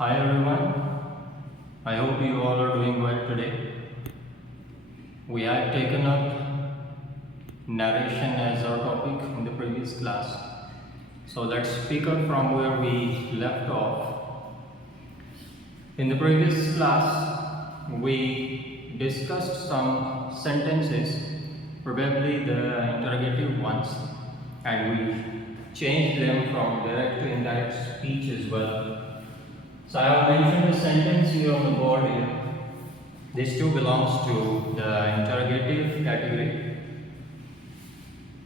Hi everyone, I hope you all are doing well today. We have taken up narration as our topic in the previous class. So let's pick up from where we left off. In the previous class, we discussed some sentences, probably the interrogative ones, and we changed them from direct to indirect speech as well. So I have mentioned a sentence here on the board here. This too belongs to the interrogative category.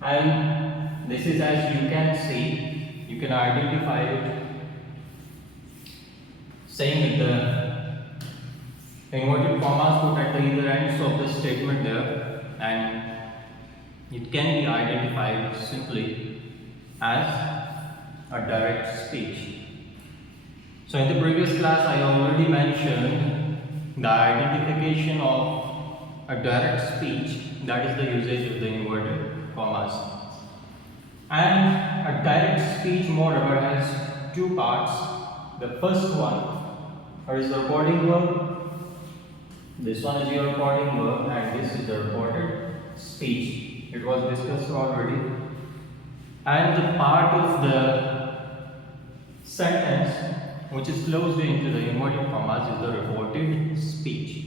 And this is, as you can see, you can identify it saying with the inverted commas put at the either ends of the statement there, and it can be identified simply as a direct speech. So in the previous class I already mentioned the identification of a direct speech, that is the usage of the inverted commas. And a direct speech moreover has two parts. The first one is the reporting verb. This one is your reporting verb and this is the reported speech. It was discussed already. And the part of the sentence which is closed into the inverted commas is the reported speech.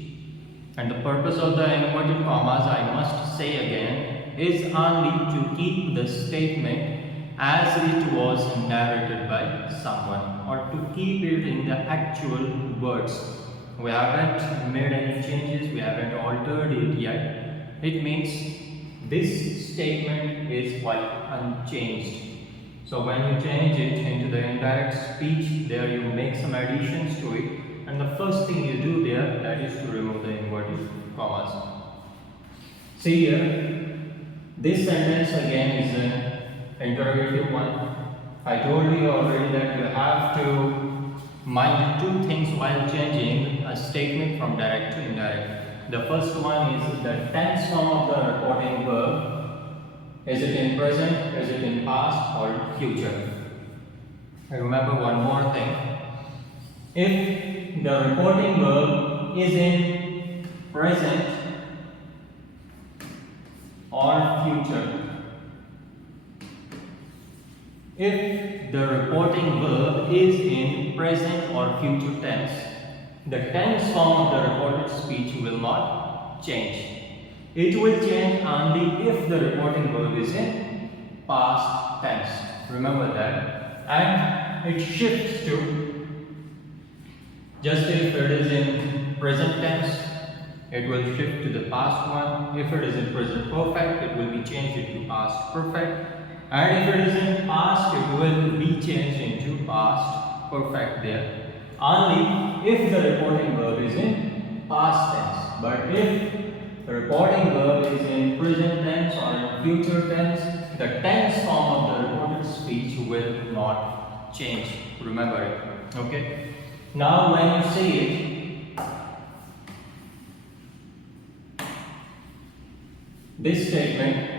And the purpose of the inverted commas, I must say again, is only to keep the statement as it was narrated by someone, or to keep it in the actual words. We haven't made any changes, we haven't altered it yet. It means this statement is quite unchanged. So when you change it into the indirect speech, there you make some additions to it, and the first thing you do there, that is to remove the inverted commas. See here, this sentence again is an interrogative one. I told you already that you have to mind two things while changing a statement from direct to indirect. The first one is the tense form of the reporting verb. Is it in present, is it in past or future? And remember one more thing. If the reporting verb is in present or future, if the reporting verb is in present or future tense, the tense form of the reported speech will not change. It will change only if the reporting verb is in past tense. Remember that. And it shifts to, just if it is in present tense, it will shift to the past one. If it is in present perfect, it will be changed into past perfect. And if it is in past, it will be changed into past perfect there. Only if the reporting verb is in past tense. But if the reporting verb is in present tense or in future tense, the tense form of the reported speech will not change. Remember it. Okay. Now when you say it, this statement,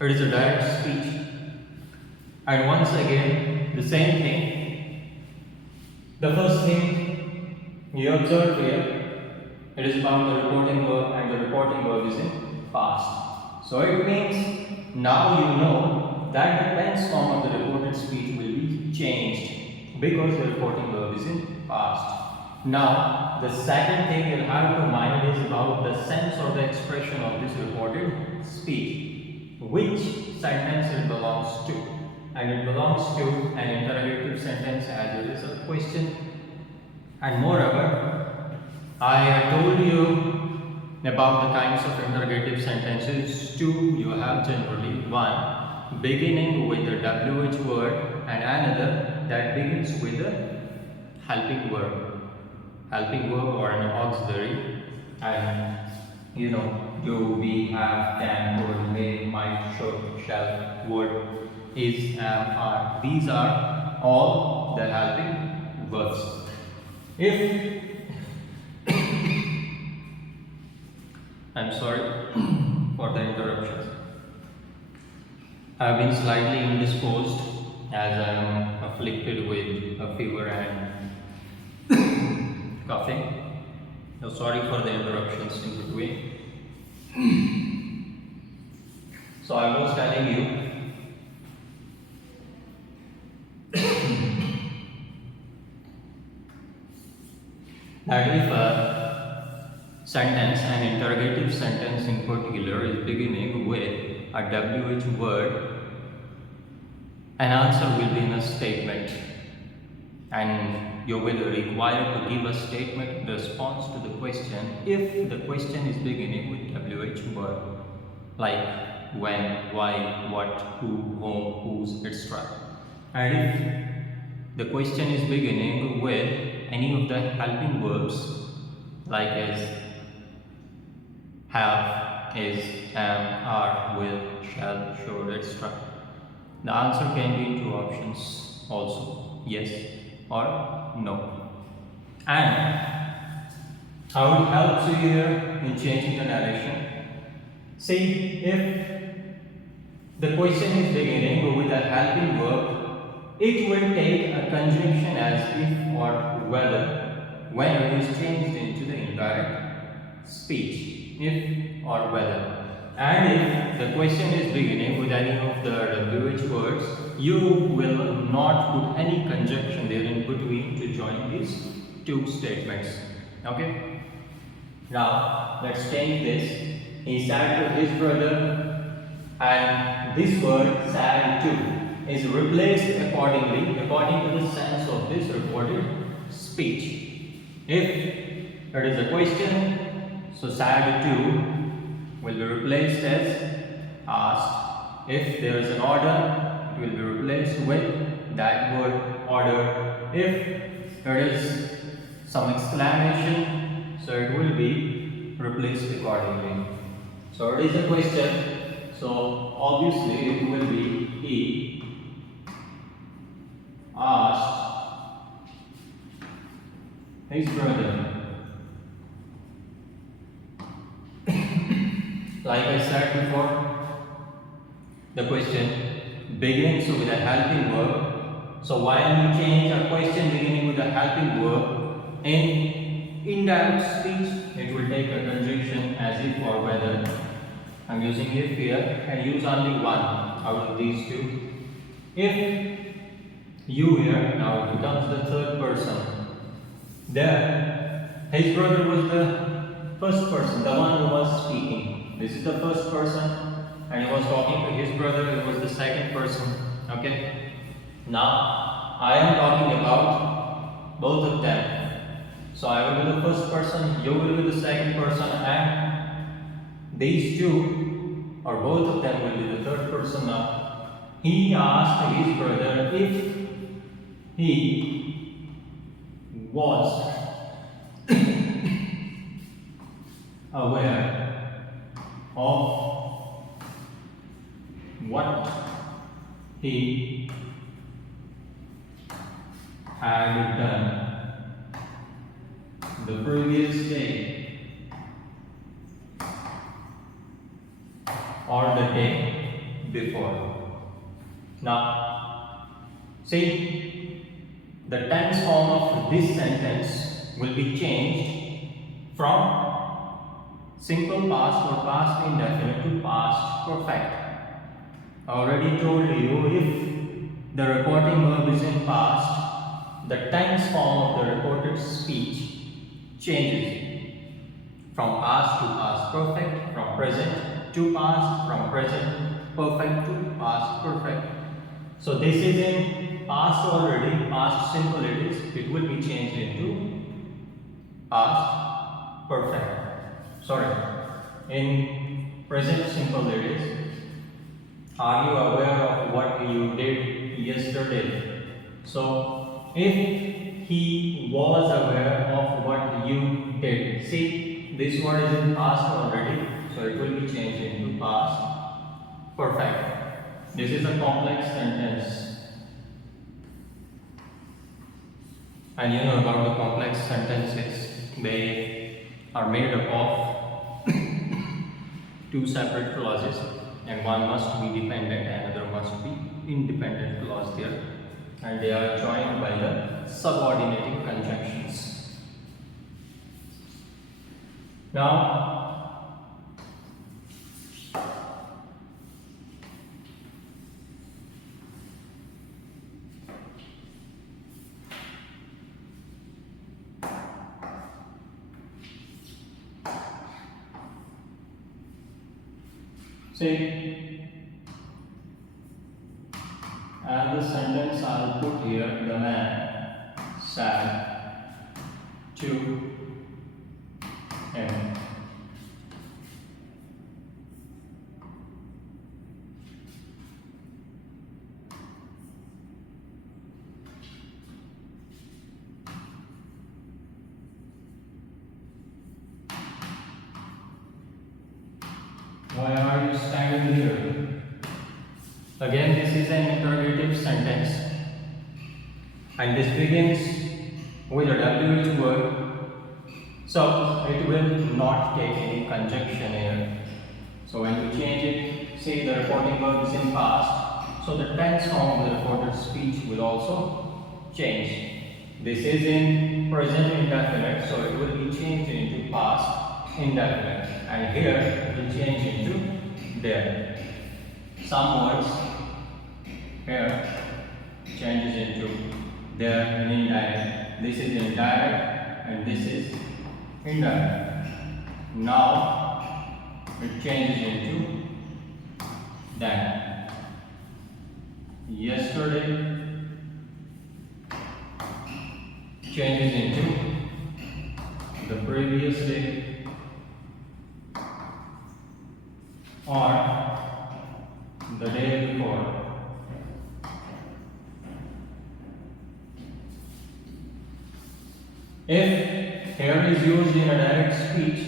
it is a direct speech. And once again, the same thing. The first thing you observe here, it is about the reporting verb, and the reporting verb is in past. So it means now you know that the tense form of the reported speech will be changed because the reporting verb is in past. Now the second thing you'll have to mind is about the sense or the expression of this reported speech. Which sentence it belongs to? And it belongs to an interrogative sentence as it is a question. And moreover, I told you about the kinds of interrogative sentences. Two you have generally. One beginning with the WH word and another that begins with a helping verb. Helping verb or an auxiliary. And we have, can, could, may, might, should, shall, would, is, am, are. These are all the helping verbs. If I'm sorry for the interruption. I have been slightly indisposed as I am afflicted with a fever and coughing. So sorry for the interruptions in between. So I was telling you that if a sentence, an interrogative sentence in particular, is beginning with a WH word, an answer will be in a statement, and you will require to give a statement in response to the question if the question is beginning with WH word, like when, why, what, who, whom, whose, etc. And if the question is beginning with any of the helping verbs, like as have, is, am, are, will, shall, should, etc. The answer can be in two options also, yes or no. And how it helps you here in changing the narration. See, if the question is beginning with a helping verb, it will take a conjunction as if or whether when it is changed into the indirect speech, if or whether. And if the question is beginning with any of the WH words, you will not put any conjunction there in between to join these two statements. Okay? Now, let's change this. He said to his brother, and this word sad too is replaced accordingly according to the sense of this recorded speech. If it is a question, so sad too will be replaced as asked. If there is an order, it will be replaced with that word order. If there is some exclamation, so it will be replaced accordingly. So it is a question, so obviously it will be he asked his brother. Like I said before, the question begins with a helping verb. So while we change a question beginning with a helping verb, in indirect speech it will take a conjunction as if or whether. I'm using if here and use only one out of these two. If you here, now it becomes the third person. There, his brother was the first person, the one who was speaking. This is the first person, and he was talking to his brother, he was the second person. Okay? Now, I am talking about both of them. So I will be the first person, you will be the second person, and these two, or both of them, will be the third person now. He asked his brother if he was aware of what he had done the previous day or the day before. Now, see, the tense form of this sentence will be changed from simple past or past indefinite to past perfect. I already told you if the reporting verb is in past, the tense form of the reported speech changes from past to past perfect, from present to past, from present perfect to past perfect. So this is in past already, past simple it will be changed into past perfect. Sorry, in present simple it is. Are you aware of what you did yesterday? So, if he was aware of what you did, see, this word is in past already, so it will be changed into past perfect. This is a complex sentence. And you know about the complex sentences, they are made up of two separate clauses, and one must be dependent and another must be independent clause there, and they are joined by the subordinating conjunctions. Now, see, and the sentence I'll put here, the man said to him. Why are you standing here? Again, this is an interrogative sentence, and this begins with a WH word, so it will not take any conjunction here. So when you change it, say the reporting verb is in past, so the tense form of the reported speech will also change. This is in present indefinite, so it will be changed into past indefinite, and here it will change into there. Some words here changes into there in indirect. This is indirect and this is indirect. Now it changes into that. Yesterday changes into the previous day, or the day before. If here is used in a direct speech,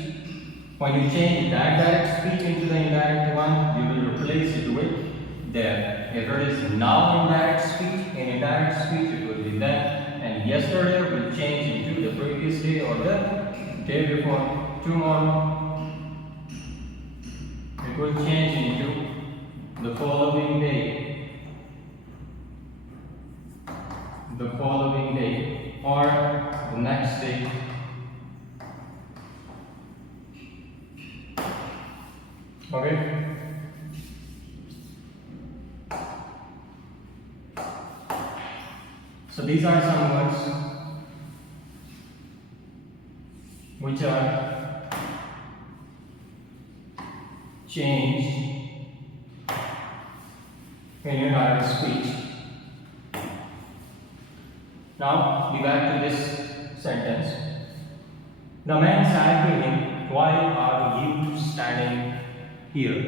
when you change that direct speech into the indirect one, you will replace it with there. If it is now indirect speech, in indirect speech it will be then, and yesterday will change into the previous day or the day before. Tomorrow it will change into the following day, or the next day. Okay. So these are some words which are changed in indirect speech. Now, be back to this sentence. The man said to him, "Why are you standing here?"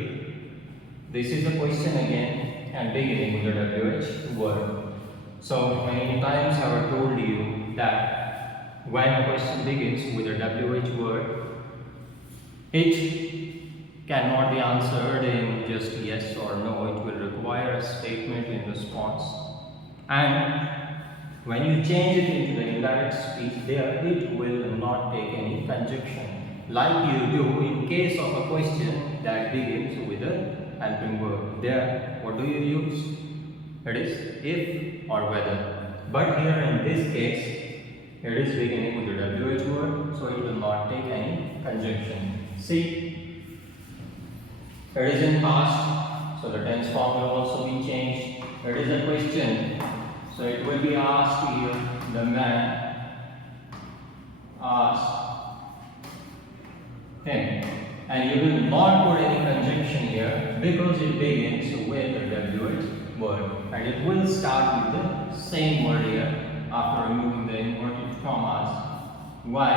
This is a question again and beginning with the WH word. So, many times I have told you that when a question begins with a WH word, it cannot be answered in just yes or no. It will require a statement in response. And when you change it into the indirect speech, there it will not take any conjunction, like you do in case of a question that begins with a helping verb. There, what do you use? It is if or whether. But here in this case, it is beginning with the WH word, so it will not take any conjunction. See, it is in past, so the tense form will also be changed. It is a question, so it will be asked here. The man asked him, and you will not put any conjunction here because it begins with the WH word, and it will start with the same word here after removing the inverted commas. Why?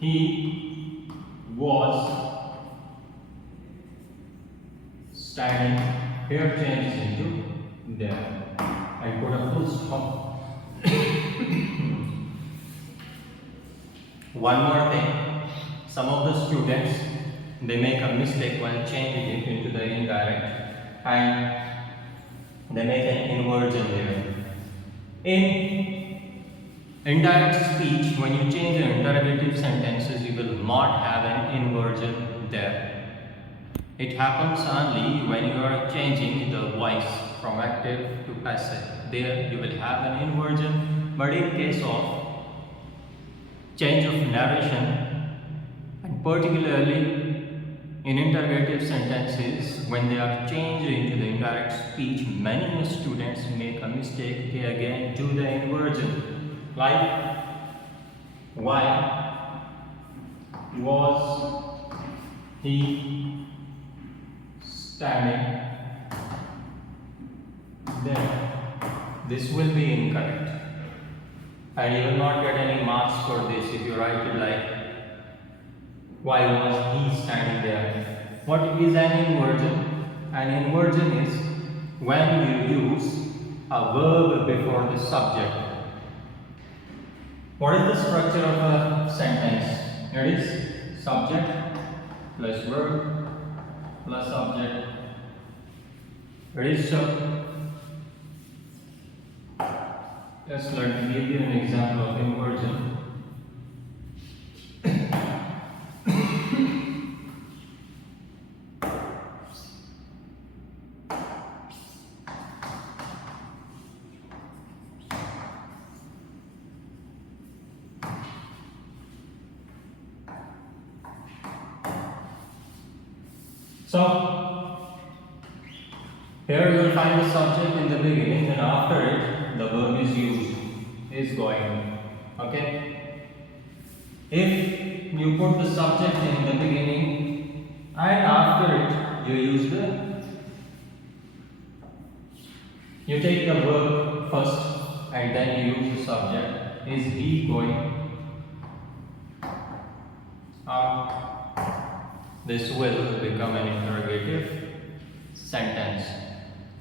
He was standing. Here changes into there. I put a full stop. One more thing. Some of the students, they make a mistake while changing it into the indirect, and they make an inversion there. In indirect speech, when you change the interrogative sentences, you will not have an inversion there. It happens only when you are changing the voice from active to passive. There you will have an inversion, but in case of change of narration, and particularly in interrogative sentences, when they are changed into the indirect speech, many students make a mistake. They again do the inversion, like why was he standing there? This will be incorrect, and you will not get any marks for this if you write it like why was he standing there. What is an inversion? An inversion is when you use a verb before the subject. What is the structure of a sentence? It is subject plus verb plus subject. It is so. Just let me give you an example of inversion. So, here you will find the subject in the beginning, and after it, the verb is used, is going. Okay? If you put the subject in the beginning, and after it, you take the verb first, and then you use the subject. Is he going? This will become an interrogative sentence.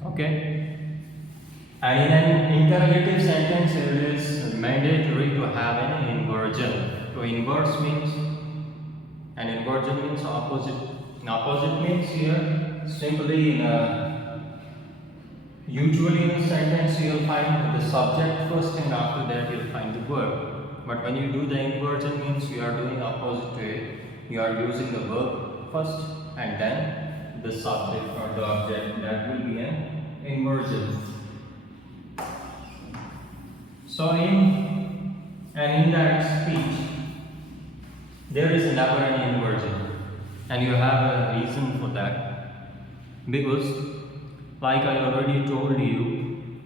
Okay? And in an interrogative sentence, it is mandatory to have an inversion. To inverse means, an inversion means opposite. Opposite means here simply usually in a sentence you will find the subject first, and after that you will find the verb. But when you do the inversion means you are doing opposite to it. You are using the verb first and then the subject or the object. That will be an inversion. So in an indirect speech, there is never an inversion, and you have a reason for that, because like I already told you,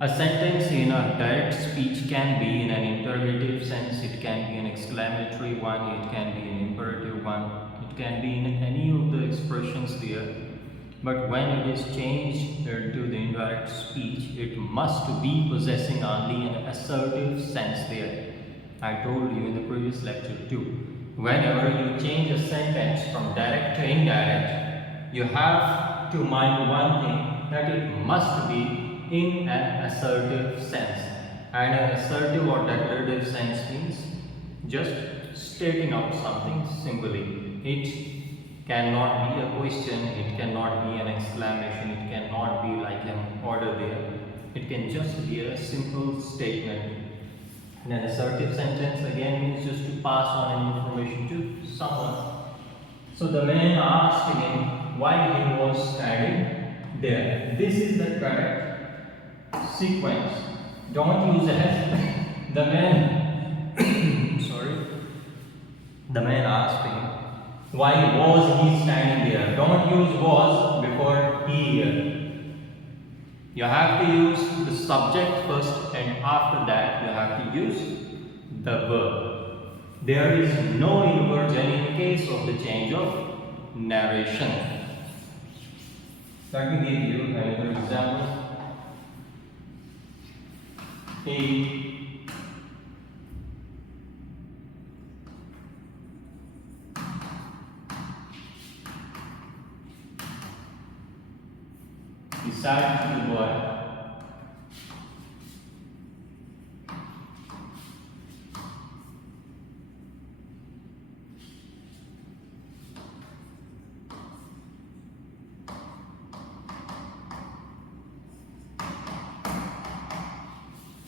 a sentence in a direct speech can be in an interrogative sense, it can be an exclamatory one, it can be an imperative one, it can be in any of the expressions there. But when it is changed to the indirect speech, it must be possessing only an assertive sense there. I told you in the previous lecture too. Whenever you change a sentence from direct to indirect, you have to mind one thing, that it must be in an assertive sense. And an assertive or declarative sense means just stating out something simply. It cannot be a question, it cannot be an exclamation, it cannot be like an order there. It can just be a simple statement. And an assertive sentence again means just to pass on an information to someone. So the man asked him why he was standing there. This is the correct sequence. Don't use as the man the man asked him why was he standing there. Don't use was before he here. You have to use the subject first, and after that you have to use the verb. There is no inversion in case of the change of narration. Let me give you another example. He said to the boy,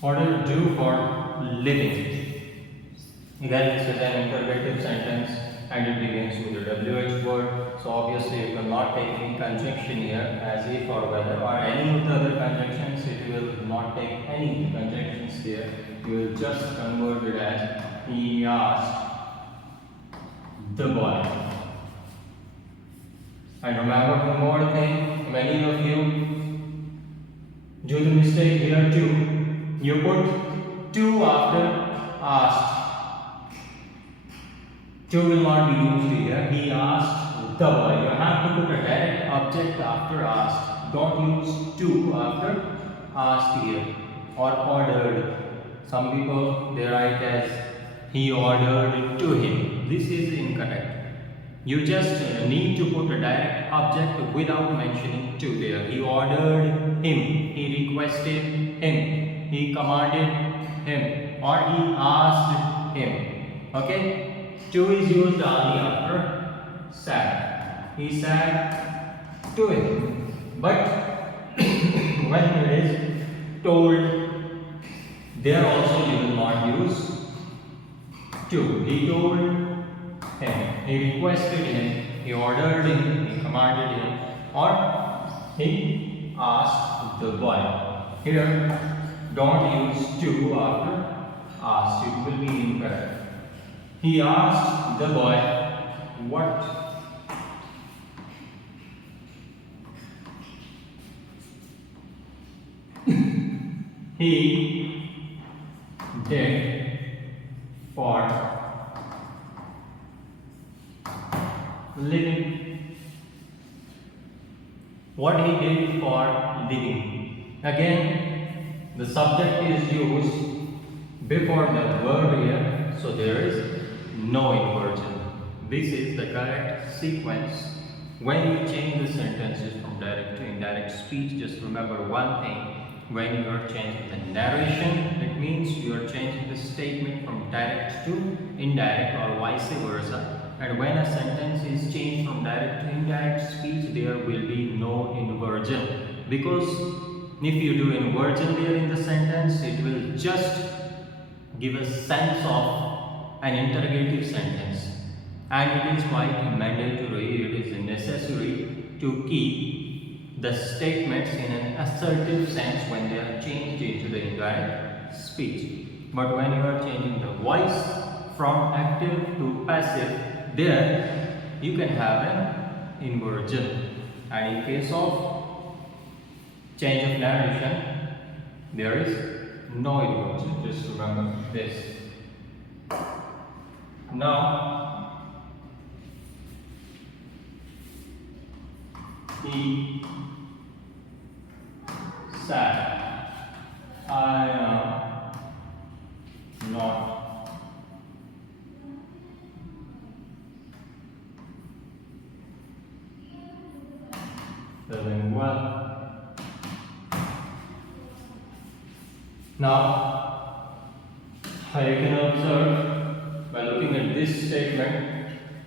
what do you do for living? Again, this is an interrogative sentence, and it begins with a WH word. So obviously you cannot take any conjunction here as if or whether or any of the other conjunctions. It will not take any conjunctions here. You will just convert it as he asked the boy. And remember one more thing, many of you do the mistake here too. You put to after asked. To will not be used here. He asked the boy. You have to put a direct object after asked. Don't use to after asked here or ordered. Some people they write as he ordered to him. This is incorrect. You just need to put a direct object without mentioning to there. He ordered him. He requested him. He commanded him. Or he asked him. Okay? To is used only after said. He said to him. But when it is told, there also you will not use to. He told him, he requested him, he ordered him, he commanded him, or he asked the boy. Here, don't use to after asked, it will be incorrect. He asked the boy, what? He did for living. What he did for living. Again, the subject is used before the verb here, so there is no inversion. This is the correct sequence. When you change the sentences from direct to indirect speech, just remember one thing. When you are changing the narration, it means you are changing the statement from direct to indirect or vice versa. And when a sentence is changed from direct to indirect speech, there will be no inversion. Because if you do inversion there in the sentence, it will just give a sense of an interrogative sentence. And it is quite mandatory, it is necessary to keep the statements in an assertive sense when they are changed into the indirect speech. But when you are changing the voice from active to passive, there you can have an inversion. And in case of change of narration, there is no inversion. Just remember this. Now, he said, I am not feeling well. Now, you can observe by looking at this statement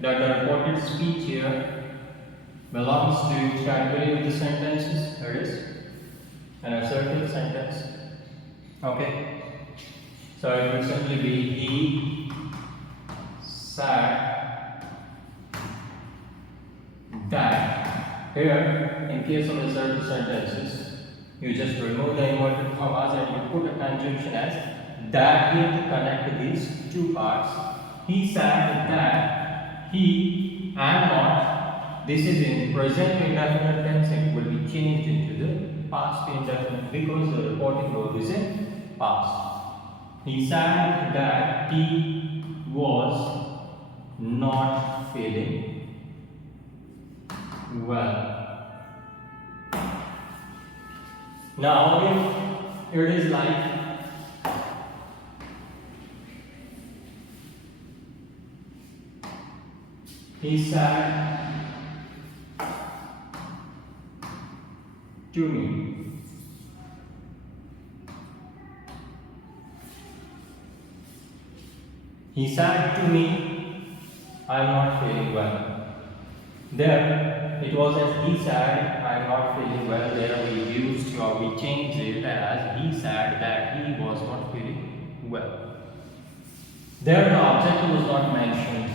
that the reported speech here belongs to which category of the sentences? There is an assertive sentence. Okay. So it would simply be he said that. Here, in case of assertive sentences, you just remove the inverted commas and you put a conjunction as that here to connect these two parts. He said that he and not. This is in present indefinite tense. It will be changed into the past indefinite because the reporting verb is in past. He said that he was not feeling well. Now, if it is like he said to me, he said to me, I am not feeling well. There, it was as he said, I am not feeling well. There we used or we changed it as he said that he was not feeling well. There the object was not mentioned.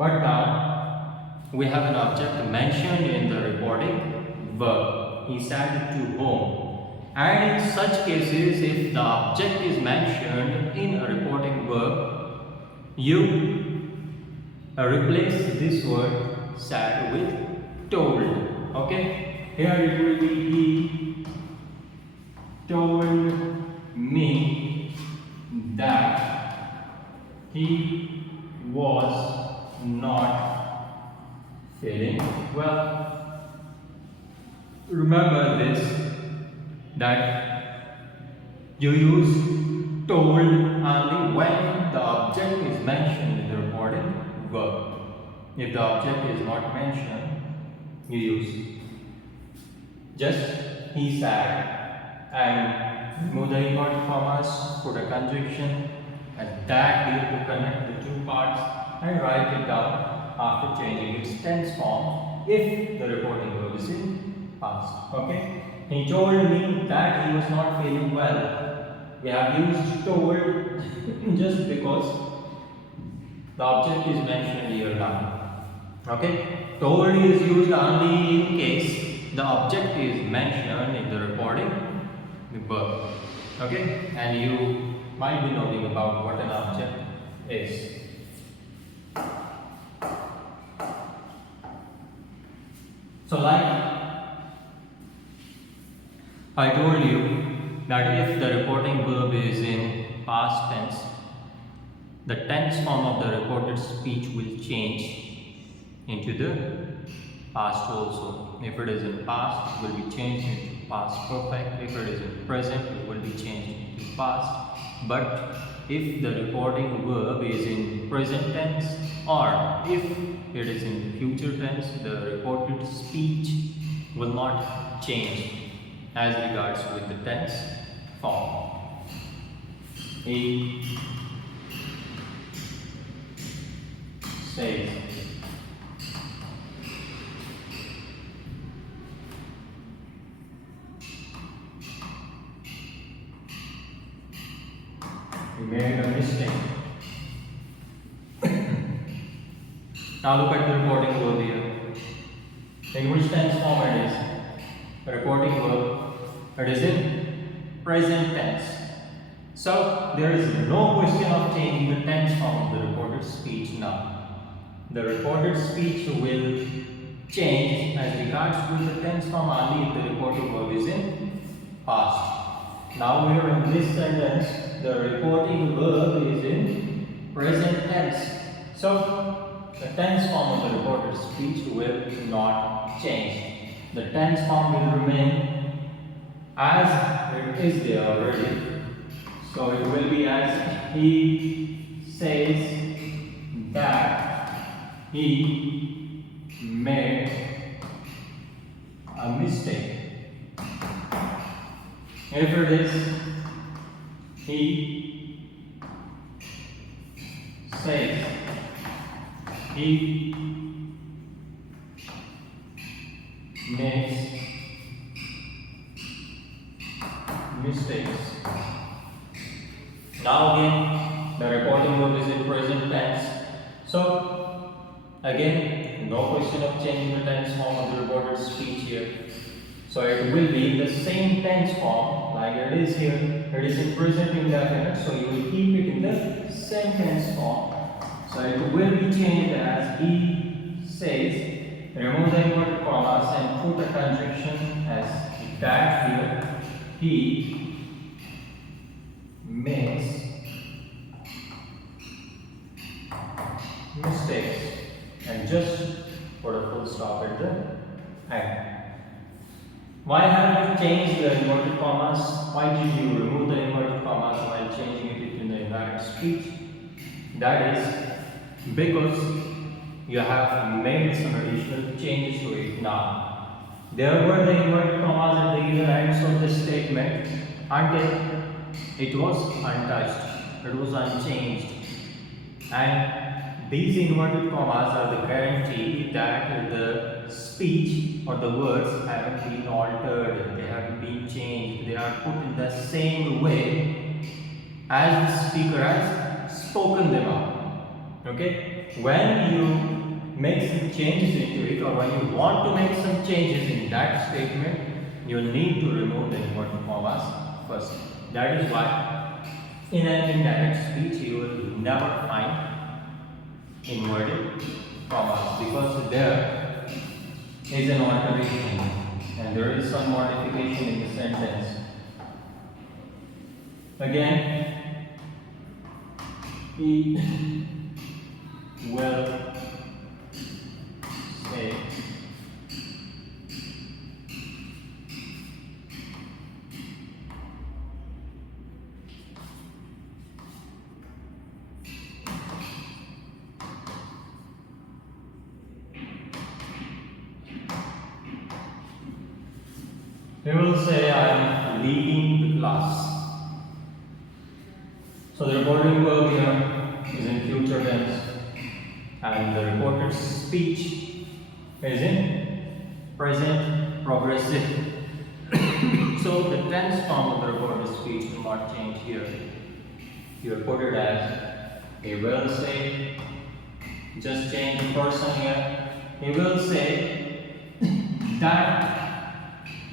But now we have an object mentioned in the reporting verb. He said to home. And in such cases, if the object is mentioned in a reporting verb, you replace this word said with told. Okay? Here it will be he told me that he was not feeling well. Remember this, that you use told only when the object is mentioned in the reporting verb. If the object is not mentioned, you use just he said and remove the inverted commas, put a conjunction and that here to connect the two parts and write it down after changing its tense form if the reporting verb is in past. Okay? He told me that he was not feeling well. We have used told just because the object is mentioned here now. Okay? Told is used only in case the object is mentioned in the reporting verb. Okay? And you might be knowing about what an object is. So like I told you that if the reporting verb is in past tense, the tense form of the reported speech will change into the past also. If it is in past, it will be changed into past perfect. If it is in present, it will be changed into past. But if the reporting verb is in present tense or if it is in future tense, the reported speech will not change as regards with the tense form. He says he made a mistake. Now look at the reporting verb here. In which tense form it is? The reporting verb, it is in present tense. So there is no question of changing the tense form of the reported speech now. The reported speech will change as regards with the tense form only if the reporting verb is in past. Now here in this sentence, the reporting verb is in present tense. So the tense form of the reported speech will not change. The tense form will remain as it is there already. So it will be as he says that he made a mistake. If it is he says he makes mistakes. Now again, the reporting verb is in present tense. So again, no question of changing the tense form of the reported speech here. So it will be the same tense form like it is here. It is in present indefinite, so you will keep it in the same tense form. So it will be changed as he says, remove the inverted commas and put a conjunction as that here. He makes mistakes and just put a full stop at the end. Why have you changed the inverted commas? Why did you remove the inverted commas while changing it in the indirect speech? That is because you have made some additional changes to it now. There were the inverted commas at the either ends of the statement until it was untouched, it was unchanged. And these inverted commas are the guarantee that the speech or the words haven't been altered, they haven't been changed, they are put in the same way as the speaker has spoken them out. Okay? When you make some changes into it, or when you want to make some changes in that statement, you need to remove the inverted commas first. That is why in an indirect speech you will never find inverted commas, because there is an alteration and there is some modification in the sentence. Again, he will say I am leading the class. So the reporting verb here is in future tense and the reported speech is in present progressive. So the tense form of the reported speech will not change here. You report it as he will say, just change the person here. He will say that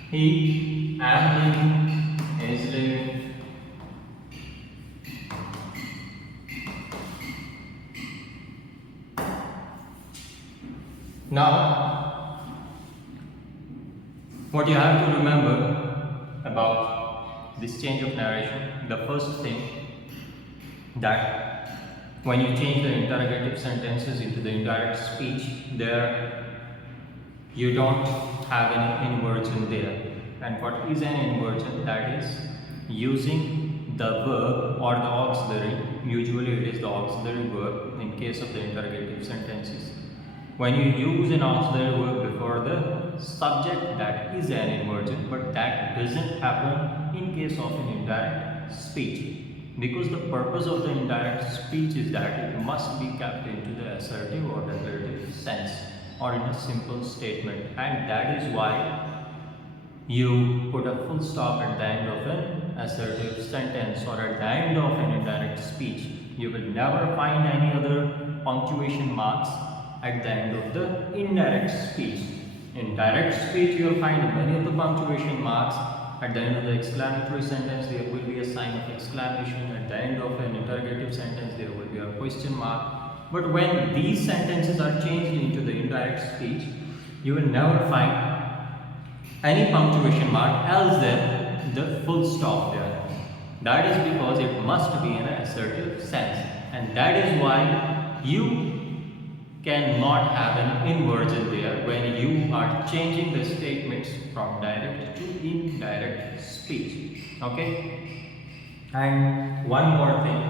he am living, is living. Now, what you have to remember about this change of narration, the first thing, that when you change the interrogative sentences into the indirect speech, there you don't have any inversion there. And what is an inversion? That is using the verb or the auxiliary. Usually it is the auxiliary verb in case of the interrogative sentences. When you use an auxiliary verb before the subject, that is an inversion, but that doesn't happen in case of an indirect speech, because the purpose of the indirect speech is that it must be kept into the assertive or declarative sense or in a simple statement, and that is why you put a full stop at the end of an assertive sentence or at the end of an indirect speech. You will never find any other punctuation marks at the end of the indirect speech. In direct speech, you will find many of the punctuation marks. At the end of the exclamatory sentence, there will be a sign of exclamation. At the end of an interrogative sentence, there will be a question mark. But when these sentences are changed into the indirect speech, you will never find any punctuation mark else than the full stop there. That is because it must be in an assertive sense, and that is why you cannot have an inversion there when you are changing the statements from direct to indirect speech. Okay? And one more thing,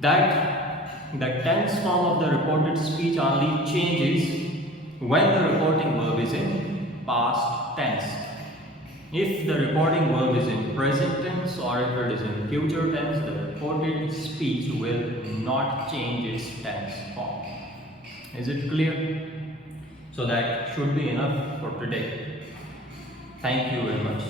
that the tense form of the reported speech only changes when the reporting verb is in past tense. If the reporting verb is in present tense or if it is in future tense, the reported speech will not change its tense form. Is it clear? So that should be enough for today. Thank you very much.